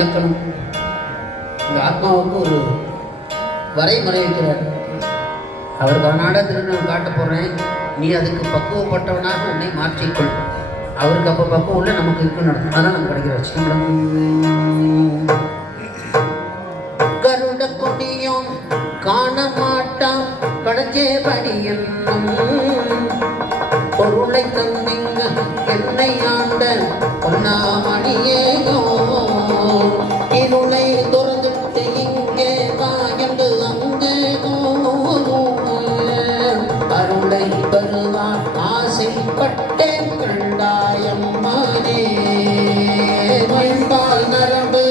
இலக்கணம் இந்த ஆத்மாவுக்கு ஒரு வரைமுறை இருக்கிறார். அவர் கர்நாடகத்தில் நான் காட்ட போகிறேன், நீ அதுக்கு பக்குவப்பட்டவனாக உன்னை மாற்றிக்கொள். அவருக்கு அப்போ பக்குவம் இல்லை, நமக்கு இருக்குன்னு நடக்கும். அதான் நம்ம கிடைக்கிற வச்சுக்கலாம். கருட கொடியும் காண மாட்டான் கடஞ்சே படி என்னும் பொருளை தந்திங்க என்னை ஆண்ட பொன்னாமணியேயோ இருளை துறந்துட்டு இங்கே வாயந்து அங்கே அருளை பெறுவான் ஆசைப்பட்டேன் கண்டாயம்மானே மண்பால் நரம்பு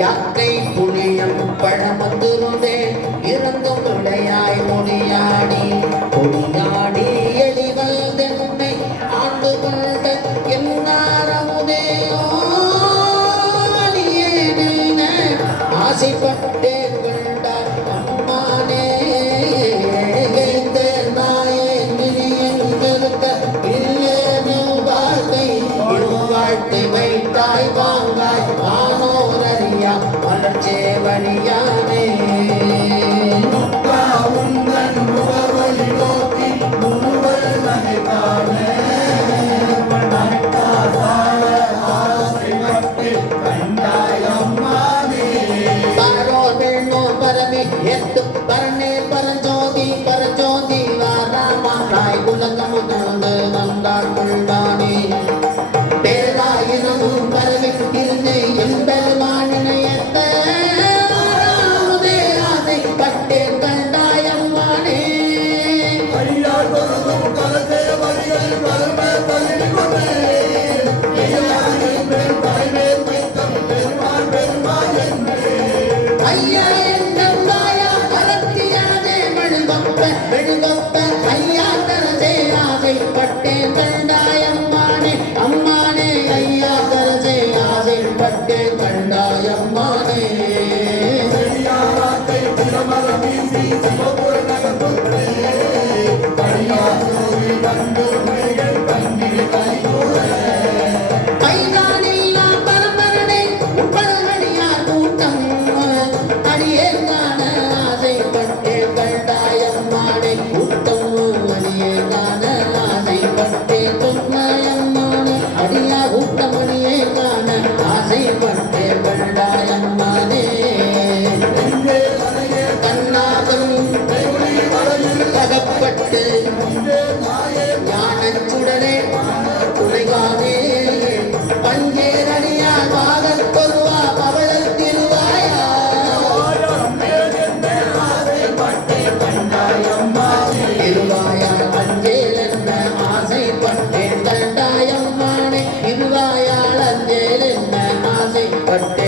யாக்கை புளியம் பழமந்துருந்தேன் இறந்தும் உடையாய் முடியாடி பொடியாடி எளிவல்தென்னை ஆண்டு கொண்ட என்னாரமுதேயோ ஆசைப்பட்டேன் கொண்டார் அம்மானே நாயே நினையெழுத்த இல்லே வாழ்க்கை வாழ்க்கை வைத்தாய் வாங்காய் ஆனோரறியா மலர்ச்சேவடியானே உந்தன் முகவழி நோக்கி முழுவல் நகைத்தானே எத்து பரனே பரஞ்சோதி பரஞ்சோதி வாராமாய் உலகமுணர்ந்து வந்தாள் கொள்வானே பேராயினும் பரவி இருந்தே எம்பெருமானினையத்த அதை பட்டே கண்டாயம்மானே அடியார் பொருளும் கலந்தே வழிகள் வறுமை தள்ளி கொண்டே ஐயா வெடுகொப்ப ஐயா தரசே ஆசைப்பட்டேன் கண்டாயம்மானே அம்மானே ஐயா தரசே ஆசைப்பட்டேன் கண்டாயம்மானே கைதானில்லாம் பரம்பரனே உப்பழகடியார் கூட்டம் அடியே காண ஆசைப்பட்டேன் கண்டாயம்மானே கூட்டம் அடியே காண ஆசைப்பட்டேன் தொன்மாயம்மானே அடியா கூட்டமணியே காண ஆசைப்பட்டேன் கண்டாயம்மானே கண்ணாகம் கதப்பட்டு ஞானச்சுடனே துணைகாதே பஞ்சேரணியா பாகத் கொருவா பவளத் திருவாயா திருவாயால் அஞ்சேல் என்ன ஆசைப்பட்டேன் கண்டாயம்மானே திருவாயால் அஞ்சேல் என்ன ஆசைப்பட்டேன்